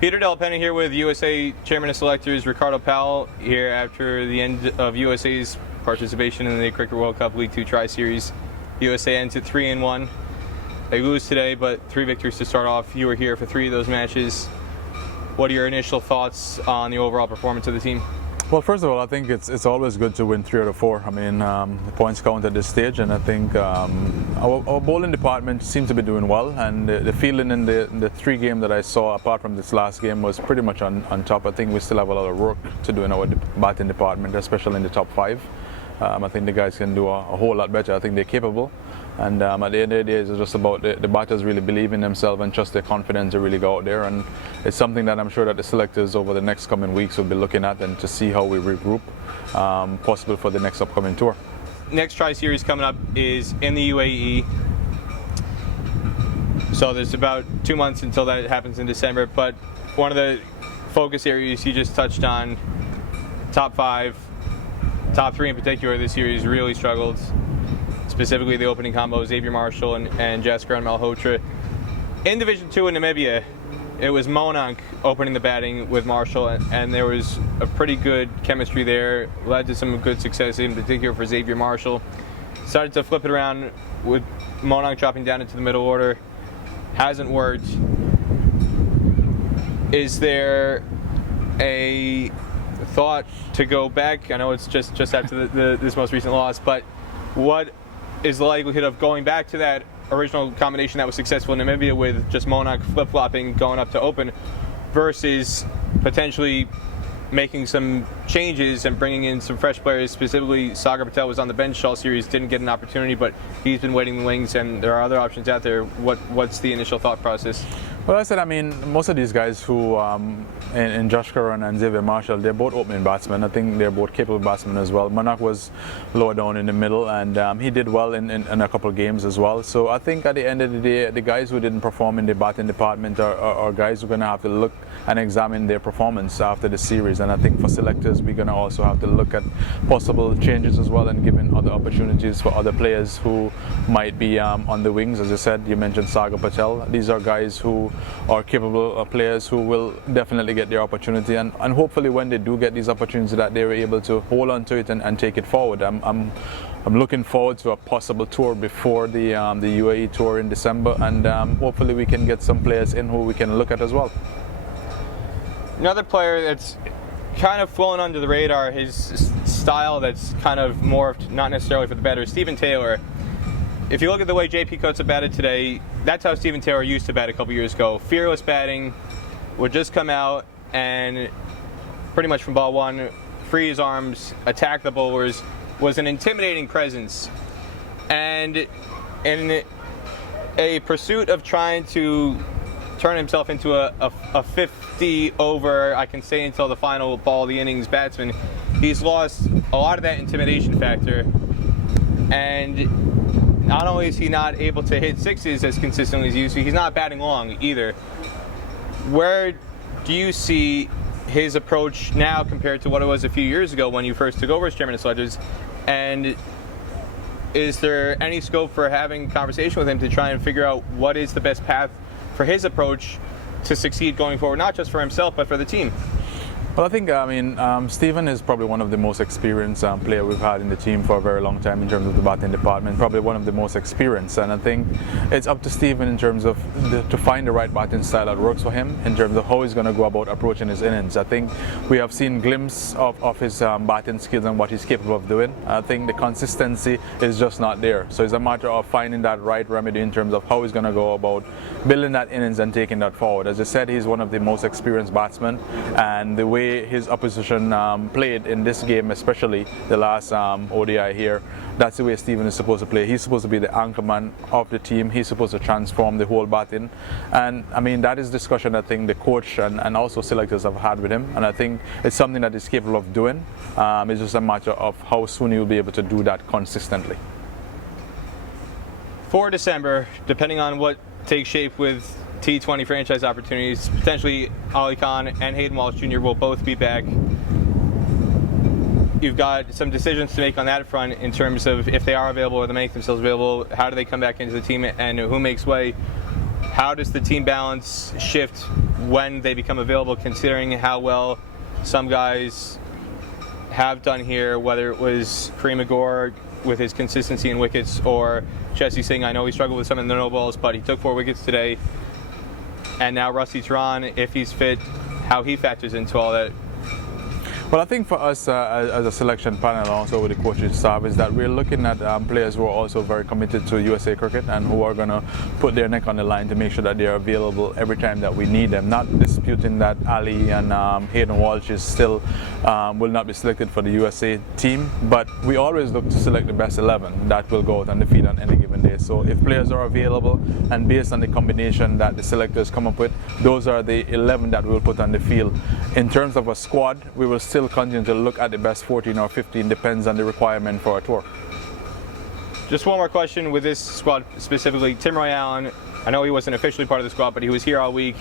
Peter Delpenna here with USA Chairman of Selectors Ricardo Powell here after the end of USA's participation in the Cricket World Cup League 2 Tri-Series. USA ends at 3-1. They lose today, but 3 victories to start off. You were here for 3 of those matches. What are your initial thoughts on the overall performance of the team? Well, first of all, I think it's always good to win 3 out of 4. I mean, the points count at this stage, and I think our bowling department seems to be doing well, and the feeling in the 3 games that I saw, apart from this last game, was pretty much on top. I think we still have a lot of work to do in our batting department, especially in the top 5. I think the guys can do a whole lot better. I think they're capable. And at the end of the day, it's just about the batters really believe in themselves and trust their confidence to really go out there. And it's something that I'm sure that the selectors over the next coming weeks will be looking at and to see how we regroup, possible for the next upcoming tour. Next Tri-Series coming up is in the UAE. So there's about 2 months until that happens in December. But one of the focus areas you just touched on, top 5, top 3 in particular, this series really struggled. Specifically the opening combo, Xavier Marshall and Jaskaran Malhotra. In Division 2 in Namibia, it was Monank opening the batting with Marshall, and there was a pretty good chemistry there, led to some good success, in particular for Xavier Marshall. Started to flip it around with Monank dropping down into the middle order. Hasn't worked. Is there a thought to go back? I know it's just after this most recent loss, but what is the likelihood of going back to that original combination that was successful in Namibia with just Monarch flip-flopping going up to open versus potentially making some changes and bringing in some fresh players? Specifically, Sagar Patel was on the bench all series, didn't get an opportunity, but he's been waiting in the wings, and there are other options out there. What's the initial thought process? Well, I said, I mean, most of these guys who, in Josh Curran and Xavier Marshall, they're both opening batsmen. I think they're both capable batsmen as well. Monarch was lower down in the middle, and he did well in a couple of games as well. So I think at the end of the day, the guys who didn't perform in the batting department are guys who are going to have to look and examine their performance after the series. And I think for selectors, we're going to also have to look at possible changes as well and giving other opportunities for other players who might be on the wings. As I said, you mentioned Sagar Patel. These are guys who are capable players who will definitely get their opportunity, and hopefully when they do get these opportunities that they're able to hold on to it and take it forward. I'm looking forward to a possible tour before the UAE tour in December, and hopefully we can get some players in who we can look at as well. Another player that's kind of flown under the radar, his style that's kind of morphed, not necessarily for the better, Stephen Taylor. If you look at the way JP Coates batted today, that's how Stephen Taylor used to bat a couple years ago. Fearless batting, would just come out and pretty much from ball 1, free his arms, attack the bowlers, was an intimidating presence. And in a pursuit of trying to turn himself into a 50 over, I can say until the final ball of the innings batsman, he's lost a lot of that intimidation factor. And not only is he not able to hit 6s as consistently as he used to, he's not batting long either. Where do you see his approach now compared to what it was a few years ago when you first took over as chairman of selectors? And is there any scope for having a conversation with him to try and figure out what is the best path for his approach to succeed going forward, not just for himself, but for the team? Well, I think, Stephen is probably one of the most experienced player we've had in the team for a very long time in terms of the batting department, probably one of the most experienced. And I think it's up to Stephen in terms of to find the right batting style that works for him in terms of how he's going to go about approaching his innings. I think we have seen glimpses of his batting skills and what he's capable of doing. I think the consistency is just not there. So it's a matter of finding that right remedy in terms of how he's going to go about building that innings and taking that forward. As I said, he's one of the most experienced batsmen, and the way his opposition played in this game, especially the last ODI here, that's the way Stephen is supposed to play. He's supposed to be the anchor man of the team. He's supposed to transform the whole batting. And I mean, that is discussion I think the coach and also selectors have had with him. And I think it's something that he's capable of doing. It's just a matter of how soon he'll be able to do that consistently. For December, depending on what takes shape with T20 franchise opportunities, potentially Ali Khan and Hayden Walsh Jr. will both be back. You've got some decisions to make on that front in terms of if they are available or they make themselves available, how do they come back into the team and who makes way. how does the team balance shift when they become available, considering how well some guys have done here, whether it was Kareem Agor with his consistency in wickets or Jesse Singh? I know he struggled with some of the no balls, but he took 4 wickets today. And now Rusty Tehran, if he's fit, how he factors into all that. Well, I think for us as a selection panel, also with the coaching staff, is that we're looking at players who are also very committed to USA cricket and who are going to put their neck on the line to make sure that they are available every time that we need them. Not disputing that Ali and Hayden Walsh is still will not be selected for the USA team, but we always look to select the best 11 that will go out on the field on any given day. So if players are available, and based on the combination that the selectors come up with, those are the 11 that we'll put on the field. In terms of a squad, we will still continue to look at the best 14 or 15, depends on the requirement for a tour. Just one more question with this squad specifically. Tim Roy Allen, I know he wasn't officially part of the squad, but he was here all week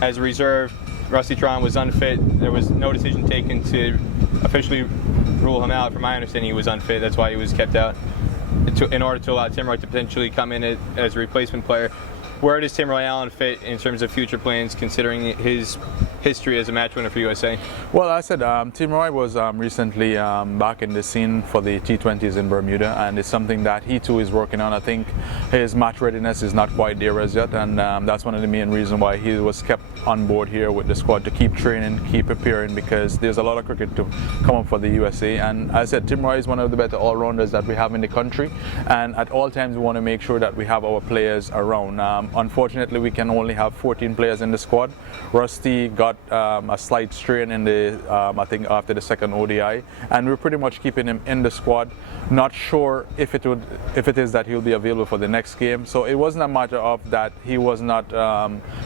as a reserve. Rusty Tehran was unfit. There was no decision taken to officially rule him out. From my understanding, he was unfit. That's why he was kept out, in order to allow Tim Roy to potentially come in as a replacement player. Where does Tim Roy Allen fit in terms of future plans, considering his history as a match winner for USA? Well, I said Tim Roy was recently back in the scene for the T20s in Bermuda, and it's something that he too is working on. I think his match readiness is not quite there as yet, and that's one of the main reasons why he was kept on board here with the squad, to keep training, keep preparing, because there's a lot of cricket to come up for the USA. And as I said, Tim Roy is one of the better all-rounders that we have in the country, and at all times we want to make sure that we have our players around. Unfortunately, we can only have 14 players in the squad. Rusty got a slight strain in the, I think after the second ODI, and we're pretty much keeping him in the squad. Not sure if it is that he'll be available for the next game. So it wasn't a matter of that he was not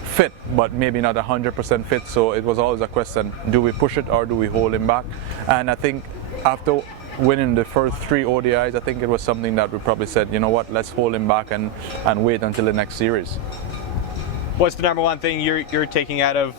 fit, but maybe not 100% fit. So it was always a question: do we push it or do we hold him back? And I think after winning the first 3 ODIs, I think it was something that we probably said, you know what, let's hold him back and wait until the next series. What's the number one thing you're taking out of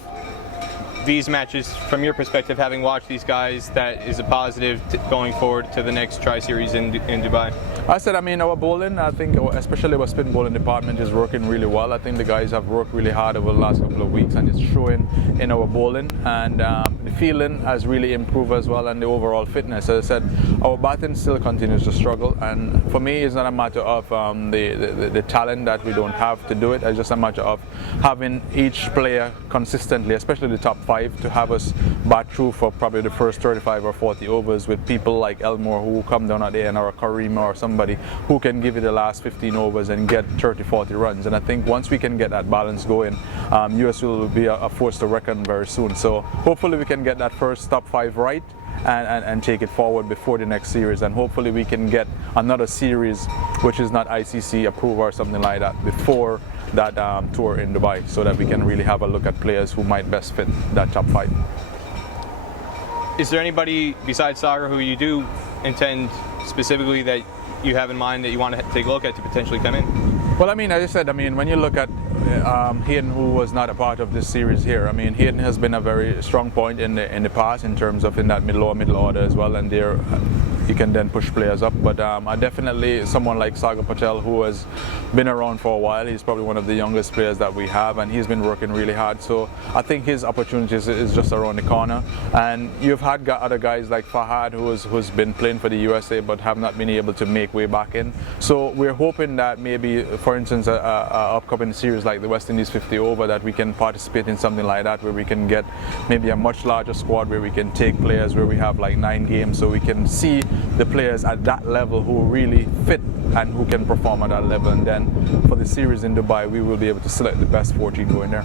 these matches from your perspective, having watched these guys, that is a positive going forward to the next tri-series in Dubai? I said, I mean, our bowling, I think, especially our spin bowling department, is working really well. I think the guys have worked really hard over the last couple of weeks, and it's showing in our bowling. And the feeling has really improved as well, and the overall fitness. As I said, our batting still continues to struggle, and for me, it's not a matter of the talent that we don't have to do it. It's just a matter of having each player consistently, especially the top 5, to have us bat through for probably the first 35 or 40 overs with people like Elmore who come down at the end, or a Karima or somebody who can give it the last 15 overs and get 30-40 runs. And I think once we can get that balance going, US will be a force to reckon very soon. So hopefully we can get that first top 5 right and take it forward before the next series, and hopefully we can get another series which is not ICC approved or something like that before that tour in Dubai, so that we can really have a look at players who might best fit that top 5. Is there anybody besides Sagar who you do intend specifically that you have in mind that you want to take a look at to potentially come in? Well, I mean, as I said, I mean, when you look at Hayden, who was not a part of this series here, I mean, Hayden has been a very strong point in the past in terms of in that middle order as well, and there you can then push players up. But I definitely, someone like Sagar Patel, who has been around for a while, he's probably one of the youngest players that we have, and he's been working really hard. So I think his opportunities is just around the corner. And you've had other guys like Fahad, who's been playing for the USA but have not been able to make way back in. So we're hoping that maybe, for instance, a upcoming series like the West Indies 50 over, that we can participate in something like that, where we can get maybe a much larger squad, where we can take players where we have like 9 games, so we can see the players at that level who really fit and who can perform at that level. And then for the series in Dubai, we will be able to select the best 14 going there.